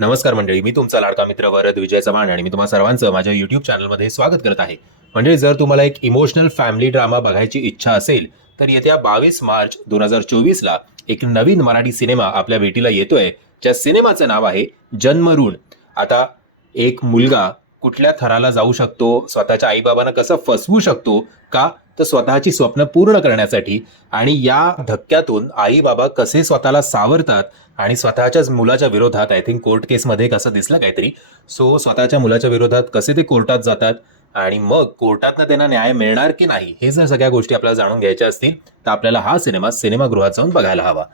नमस्कार मंडळी, मी तुमचा लाडका मित्र वरद विजय चव्हाण आणि मी तुम्हा सर्वांचं माझ्या यूट्यूब चॅनलमध्ये स्वागत करत आहे. मंडळी, जर तुम्हाला एक इमोशनल फॅमिली ड्रामा बघायची इच्छा असेल तर येत्या 22 मार्च 2024ला एक नवीन मराठी सिनेमा आपल्या भेटीला येतोय, ज्या सिनेमाचं नाव आहे जन्मऋण. आता एक मुलगा कुठल्या थराला जाऊ शकतो, स्वतःच्या आईबाबांना कसं फसवू शकतो, का तर स्वतःची स्वप्न पूर्ण करण्यासाठी, आणि या धक्क्यातून आई बाबा कसे स्वतःला सावरतात आणि स्वतःच्याच मुलाच्या विरोधात, आय थिंक कोर्ट केसमध्ये कसं दिसलं काहीतरी, सो स्वतःच्या मुलाच्या विरोधात कसे ते कोर्टात जातात आणि मग कोर्टातनं त्यांना न्याय मिळणार की नाही, हे जर सगळ्या गोष्टी आपल्याला जाणून घ्यायच्या असतील तर आपल्याला हा सिनेमा सिनेमागृहात जाऊन बघायला हवा.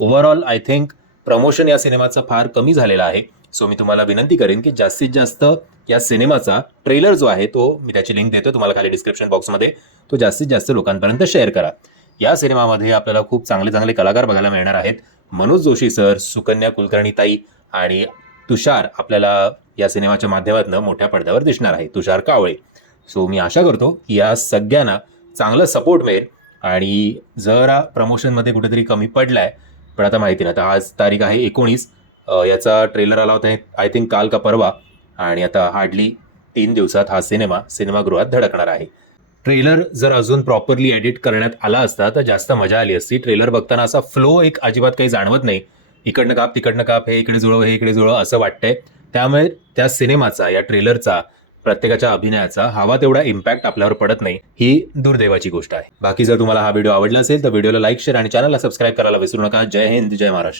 ओव्हरऑल आय थिंक प्रमोशन या सिनेमाचं फार कमी झालेलं आहे. सो मी तुम्हाला विनंती करेन की जास्तीत जास्त या सिनेमाचा ट्रेलर जो आहे तो मी त्याची लिंक देतो तुम्हाला खाली डिस्क्रिप्शन बॉक्समध्ये, तो जास्तीत जास्त लोकांपर्यंत शेअर करा. या सिनेमामध्ये आपल्याला खूप चांगले चांगले कलाकार बघायला मिळणार आहेत. मनोज जोशी सर, सुकन्या कुलकर्णी ताई आणि तुषार आपल्याला या सिनेमाच्या माध्यमातून मोठ्या पडद्यावर दिसणार आहे, तुषार कावळे. सो मी आशा करतो की या सगळ्यांना चांगलं सपोर्ट मिळेल. आणि जरा प्रमोशनमध्ये कुठेतरी कमी पडलाय, पण आता माहिती नाही. आता आज तारीख आहे 19, याचा ट्रेलर आला होता आय थिंक काल का परवा, आणि आता हार्डली 3 दिवसात हा सिनेमा सिनेमागृहात धडकणार आहे. ट्रेलर जर अजून प्रॉपरली एडिट करण्यात आला असता तर जास्त मजा आली असती. ट्रेलर बघताना असा फ्लो एक अजिबात काही जाणवत नाही, इकडनं काप तिकडनं काप, हे इकडे जुळव हे इकडे जुळव असं वाटतंय. त्यामुळे त्या सिनेमाचा, या ट्रेलरचा, प्रत्येकाच्या अभिनयाचा हवा तेवढा इम्पॅक्ट आपल्यावर पडत नाही, ही दुर्दैवाची गोष्ट आहे. बाकी जर तुम्हाला हा व्हिडिओ आवडला असेल तर व्हिडिओला लाईक, शेअर आणि चॅनलला सबस्क्राईब करायला विसरू नका. जय हिंद, जय महाराष्ट्र.